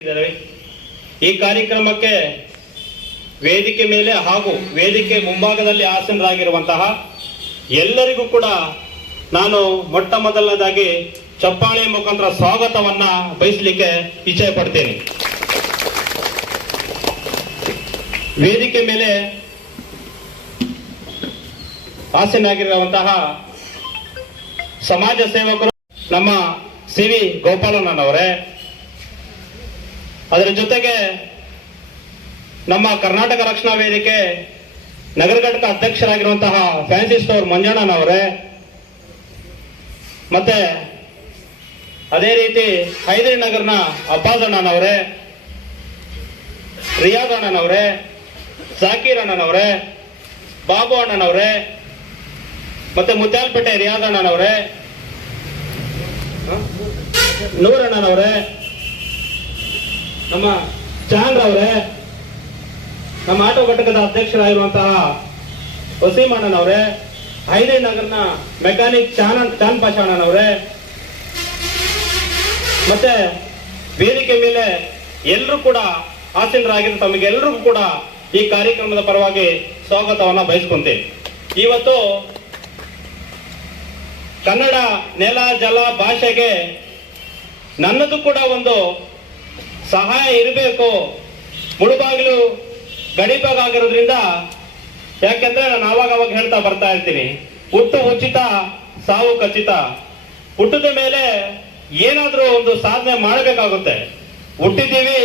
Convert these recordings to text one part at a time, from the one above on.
ಈ ಕಾರ್ಯಕ್ರಮಕ್ಕೆ ವೇದಿಕೆ ಮೇಲೆ ಹಾಗೂ ವೇದಿಕೆ ಮುಂಭಾಗದಲ್ಲಿ ಆಸೀನರಾಗಿರುವಂತಹ ಎಲ್ಲರಿಗೂ ಕೂಡ ನಾನು ಮೊಟ್ಟ ಮೊದಲನೇದಾಗಿ ಚಪ್ಪಾಳೆ ಮುಖಾಂತರ ಸ್ವಾಗತವನ್ನ ಬಯಸಲಿಕ್ಕೆ ಇಚ್ಛೆ ಪಡ್ತೇನೆ. ವೇದಿಕೆ ಮೇಲೆ ಆಸೀನರಾಗಿರುವಂತಹ ಸಮಾಜ ಸೇವಕರು ನಮ್ಮ ಸಿ.ವಿ. ಗೋಪಾಲಣ್ಣನವರೇ, ಅದರ ಜೊತೆಗೆ ನಮ್ಮ ಕರ್ನಾಟಕ ರಕ್ಷಣಾ ವೇದಿಕೆ ನಗರ ಘಟಕ ಅಧ್ಯಕ್ಷರಾಗಿರುವಂತಹ ಫ್ಯಾನ್ಸಿ ಸ್ಟೋರ್ ಮಂಜಣ್ಣನವರೇ, ಮತ್ತೆ ಅದೇ ರೀತಿ ಹೈದರಿ ನಗರ್ನ ಅಬ್ಬಾಸ್ ಅಣ್ಣನವರೇ, ರಿಯಾಜ್ ಅಣ್ಣನವರೇ, ಜಾಕೀರ್ ಅಣ್ಣನವರೇ, ಬಾಬು ಅಣ್ಣನವರೇ, ಮತ್ತೆ ಮುತ್ಯಾಲಪೇಟೆ ರಿಯಾಜ್ ಅಣ್ಣನವರೇ, ನೂರ್ ಅಣ್ಣನವರೇ, ನಮ್ಮ ಚಾಂದ್ರ ಅವರೇ, ನಮ್ಮ ಆಟೋ ಘಟಕದ ಅಧ್ಯಕ್ಷರಾಗಿರುವಂತಹ ವಸೀಂ ಅಣ್ಣನವರೇ, ಹೈದರಿ ನಗರ್ನ ಮೆಕ್ಯಾನಿಕ್ ಚಾನ್ ಪಾಷಾ ಅಣ್ಣನವರೇ, ಮತ್ತೆ ವೇದಿಕೆ ಮೇಲೆ ಎಲ್ಲರೂ ಕೂಡ ಆಸೀನರಾಗಿದ್ದು ತಮಗೆಲ್ಲರಿಗೂ ಕೂಡ ಈ ಕಾರ್ಯಕ್ರಮದ ಪರವಾಗಿ ಸ್ವಾಗತವನ್ನ ಬಯಸ್ಕೊಂತೇನೆ. ಇವತ್ತು ಕನ್ನಡ ನೆಲ ಜಲ ಭಾಷೆಗೆ ನನ್ನದು ಕೂಡ ಒಂದು ಸಹಾಯ ಇರಬೇಕು. ಮುಳುಬಾಗಿಲು ಗಡಿಭಾಗ ಆಗಿರೋದ್ರಿಂದ, ಯಾಕೆಂದ್ರೆ ನಾನು ಆವಾಗ ಹೇಳ್ತಾ ಬರ್ತಾ ಇರ್ತೀನಿ, ಹುಟ್ಟು ಉಚಿತ ಸಾವು ಖಚಿತ. ಹುಟ್ಟಿದ ಮೇಲೆ ಏನಾದ್ರೂ ಒಂದು ಸಾಧನೆ ಮಾಡಬೇಕಾಗುತ್ತೆ. ಹುಟ್ಟಿದ್ದೀವಿ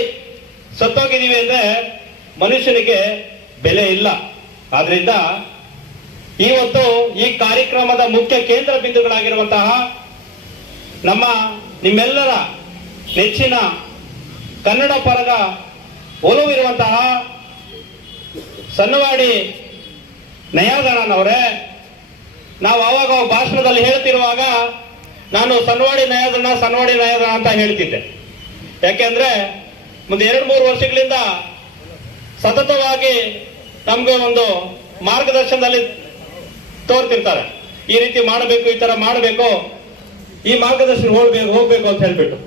ಸತ್ತೋಗಿದ್ದೀವಿ ಅಂದ್ರೆ ಮನುಷ್ಯನಿಗೆ ಬೆಲೆ ಇಲ್ಲ. ಆದ್ರಿಂದ ಇವತ್ತು ಈ ಕಾರ್ಯಕ್ರಮದ ಮುಖ್ಯ ಕೇಂದ್ರ ಬಿಂದುಗಳಾಗಿರುವಂತಹ ನಿಮ್ಮೆಲ್ಲರ ನೆಚ್ಚಿನ ಕನ್ನಡ ಪರಗ ಒಲವಿರುವಂತಹ ಸನ್ನವಾಡಿ ನಯಾದಣ್ಣನವರೇ, ನಾವು ಆವಾಗ ಭಾಷಣದಲ್ಲಿ ಹೇಳ್ತಿರುವಾಗ ನಾನು ಸನ್ನವಾಡಿ ನಯಾದಣ್ಣ ಅಂತ ಹೇಳ್ತಿದ್ದೆ. ಯಾಕೆಂದ್ರೆ ಮುಂದೆ 2-3 ವರ್ಷಗಳಿಂದ ಸತತವಾಗಿ ನಮ್ಗೆ ಒಂದು ಮಾರ್ಗದರ್ಶನದಲ್ಲಿ ತೋರ್ತಿರ್ತಾರೆ, ಈ ರೀತಿ ಮಾಡಬೇಕು, ಈ ತರ ಮಾಡಬೇಕು, ಈ ಮಾರ್ಗದರ್ಶನ ಹೋಗ್ಬೇಕು ಅಂತ ಹೇಳ್ಬಿಟ್ಟು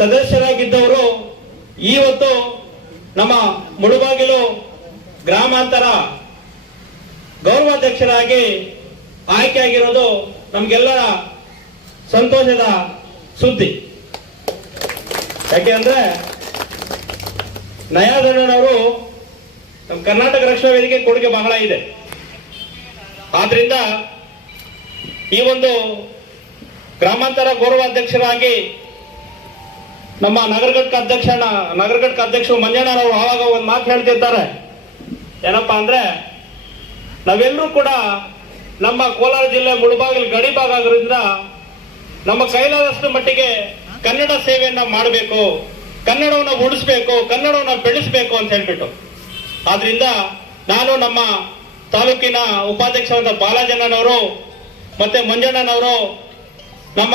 ಸದಸ್ಯರಾಗಿದ್ದವರು ಇವತ್ತು ನಮ್ಮ ಮುಳುಬಾಗಿಲು ಗ್ರಾಮಾಂತರ ಗೌರವಾಧ್ಯಕ್ಷರಾಗಿ ಆಯ್ಕೆಯಾಗಿರೋದು ನಮ್ಗೆಲ್ಲರ ಸಂತೋಷದ ಸುದ್ದಿ. ಯಾಕೆಂದ್ರೆ ನಯಾದಣ್ಣನವರು ನಮ್ಮ ಕರ್ನಾಟಕ ರಕ್ಷಣಾ ವೇದಿಕೆ ಕೊಡುಗೆ ಬಹಳ ಇದೆ. ಆದ್ರಿಂದ ಈ ಒಂದು ಗ್ರಾಮಾಂತರ ಗೌರವಾಧ್ಯಕ್ಷರಾಗಿ ನಮ್ಮ ನಗರ ಘಟಕ ಅಧ್ಯಕ್ಷರು ಮಂಜಣ್ಣನವರು ಆವಾಗ ಒಂದು ಮಾತು ಹೇಳ್ತಿರ್ತಾರೆ. ಏನಪ್ಪಾ ಅಂದ್ರೆ, ನಾವೆಲ್ಲರೂ ಕೂಡ ನಮ್ಮ ಕೋಲಾರ ಜಿಲ್ಲೆ ಮುಳುಬಾಗಿಲು ಗಡಿಭಾಗ ಆಗೋದ್ರಿಂದ ನಮ್ಮ ಕೈಲಾದಷ್ಟು ಮಟ್ಟಿಗೆ ಕನ್ನಡ ಸೇವೆಯನ್ನ ಮಾಡಬೇಕು, ಕನ್ನಡವನ್ನ ಉಳಿಸ್ಬೇಕು, ಕನ್ನಡವನ್ನ ಬೆಳೆಸಬೇಕು ಅಂತ ಹೇಳ್ಬಿಟ್ಟು. ಆದ್ರಿಂದ ನಾನು ನಮ್ಮ ತಾಲೂಕಿನ ಉಪಾಧ್ಯಕ್ಷರಾದ ಬಾಲಾಜಣ್ಣನವರು, ಮತ್ತೆ ಮಂಜಣ್ಣನವರು, ನಮ್ಮ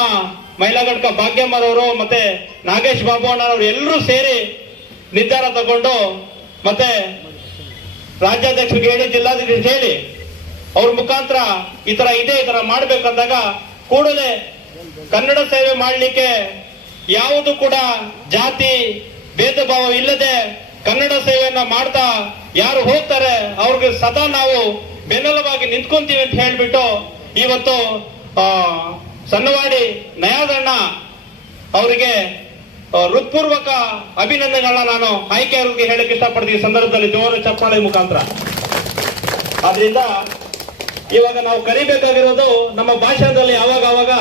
ಮಹಿಳಾ ಘಟಕ ಭಾಗ್ಯಮ್ಮರವರು, ಮತ್ತೆ ನಾಗೇಶ್ ಬಾಬು ಅಣ್ಣನವರು ಎಲ್ಲರೂ ಸೇರಿ ನಿರ್ಧಾರ ತಗೊಂಡು, ಮತ್ತೆ ರಾಜ್ಯಾಧ್ಯಕ್ಷರಿಗೆ ಹೇಳಿ, ಜಿಲ್ಲಾಧ್ಯಕ್ಷರಿಗೆ ಹೇಳಿ, ಅವ್ರ ಮುಖಾಂತರ ಈ ತರ ಮಾಡ್ಬೇಕಂದಾಗ ಕೂಡಲೇ ಕನ್ನಡ ಸೇವೆ ಮಾಡಲಿಕ್ಕೆ ಯಾವುದು ಕೂಡ ಜಾತಿ ಭೇದ ಭಾವ ಇಲ್ಲದೆ ಕನ್ನಡ ಸೇವೆಯನ್ನ ಮಾಡ್ತಾ ಯಾರು ಹೋಗ್ತಾರೆ ಅವ್ರಿಗೆ ಸದಾ ನಾವು ಬೆನ್ನೆಲುಬಾಗಿ ನಿಂತ್ಕೊಂತೀವಿ ಅಂತ ಹೇಳ್ಬಿಟ್ಟು ಇವತ್ತು ಸನ್ನವಾಡಿ ನಯಾದಣ್ಣ ಅವರಿಗೆ ಹೃತ್ಪೂರ್ವಕ ಅಭಿನಂದನೆಗಳನ್ನ ನಾನು ಆಯ್ಕೆಯವರಿಗೆ ಹೇಳಕ್ಕೆ ಇಷ್ಟಪಡ್ತೀವಿ ಸಂದರ್ಭದಲ್ಲಿ ಜೋರ ಚಪ್ಪಾಳೆ ಮುಖಾಂತರ. ಆದ್ರಿಂದ ಇವಾಗ ನಾವು ಕರಿಬೇಕಾಗಿರೋದು ನಮ್ಮ ಭಾಷಣದಲ್ಲಿ ಆವಾಗ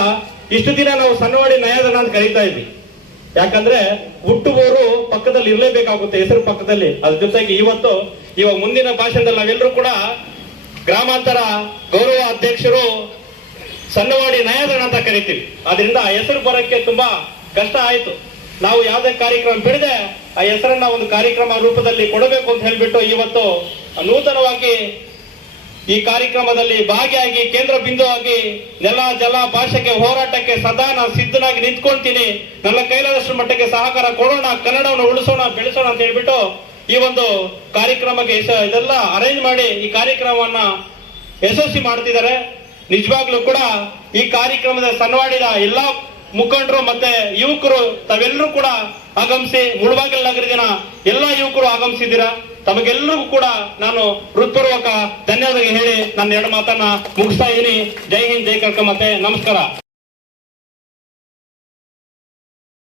ಇಷ್ಟು ದಿನ ನಾವು ಸನ್ನವಾಡಿ ನಯಾದಣ್ಣ ಅಂತ ಕರೀತಾ ಇದ್ವಿ. ಯಾಕಂದ್ರೆ ಹುಟ್ಟುವವರು ಪಕ್ಕದಲ್ಲಿ ಇರಲೇಬೇಕಾಗುತ್ತೆ, ಹೆಸರು ಪಕ್ಕದಲ್ಲಿ. ಅದ್ರ ಜೊತೆಗೆ ಇವಾಗ ಮುಂದಿನ ಭಾಷಣದಲ್ಲಿ ನಾವೆಲ್ಲರೂ ಕೂಡ ಗ್ರಾಮಾಂತರ ಗೌರವ ಅಧ್ಯಕ್ಷರು ಸನ್ನವಾಡಿ ನಯಾದಣ್ಣ ಅಂತ ಕರಿತೀವಿ. ಆದ್ರಿಂದ ಆ ಹೆಸರು ಬರೋಕ್ಕೆ ತುಂಬಾ ಕಷ್ಟ ಆಯ್ತು. ನಾವು ಯಾವುದೇ ಕಾರ್ಯಕ್ರಮ ಬಿಡದೆ ಆ ಹೆಸರನ್ನ ಒಂದು ಕಾರ್ಯಕ್ರಮ ರೂಪದಲ್ಲಿ ಕೊಡಬೇಕು ಅಂತ ಹೇಳ್ಬಿಟ್ಟು ಇವತ್ತು ನೂತನವಾಗಿ ಈ ಕಾರ್ಯಕ್ರಮದಲ್ಲಿ ಭಾಗಿಯಾಗಿ ಕೇಂದ್ರ ಬಿಂದು ಆಗಿ ನೆಲ ಜಲ ಭಾಷೆಗೆ ಹೋರಾಟಕ್ಕೆ ಸದಾ ನಾನು ಸಿದ್ಧನಾಗಿ ನಿಂತ್ಕೊಳ್ತೀನಿ, ನನ್ನ ಕೈಲಾದಷ್ಟು ಮಟ್ಟಿಗೆ ಸಹಕಾರ ಕೊಡೋಣ, ಕನ್ನಡವನ್ನು ಉಳಿಸೋಣ, ಬೆಳೆಸೋಣ ಅಂತ ಹೇಳ್ಬಿಟ್ಟು ಈ ಒಂದು ಕಾರ್ಯಕ್ರಮಕ್ಕೆ ಇದೆಲ್ಲ ಅರೇಂಜ್ ಮಾಡಿ ಈ ಕಾರ್ಯಕ್ರಮವನ್ನ ಯಶಸ್ವಿ ಮಾಡ್ತಿದ್ದಾರೆ. ನಿಜವಾಗ್ಲೂ ಕೂಡ ಈ ಕಾರ್ಯಕ್ರಮದ ಸನ್ವಾಡಿದ ಎಲ್ಲಾ ಮುಖಂಡರು ಮತ್ತೆ ಯುವಕರು ತಾವೆಲ್ಲರೂ ಕೂಡ ಆಗಮಿಸಿ ಮುಳಬಾಗಿಲು ನಗರದಿನ ಎಲ್ಲಾ ಯುವಕರು ಆಗಮಿಸಿದ್ದೀರಾ. ತಮಗೆಲ್ಲರಿಗೂ ಕೂಡ ನಾನು ಹೃತ್ಪೂರ್ವಕ ಧನ್ಯವಾದ ಹೇಳಿ ನನ್ನ ಎರಡು ಮಾತನ್ನ ಮುಗಿಸ್ತಾ ಇದ್ದೀನಿ. ಜೈ ಹಿಂದ್, ಜೈ ಕರ್ನಾಟಕ, ಮತ್ತೆ ನಮಸ್ಕಾರ.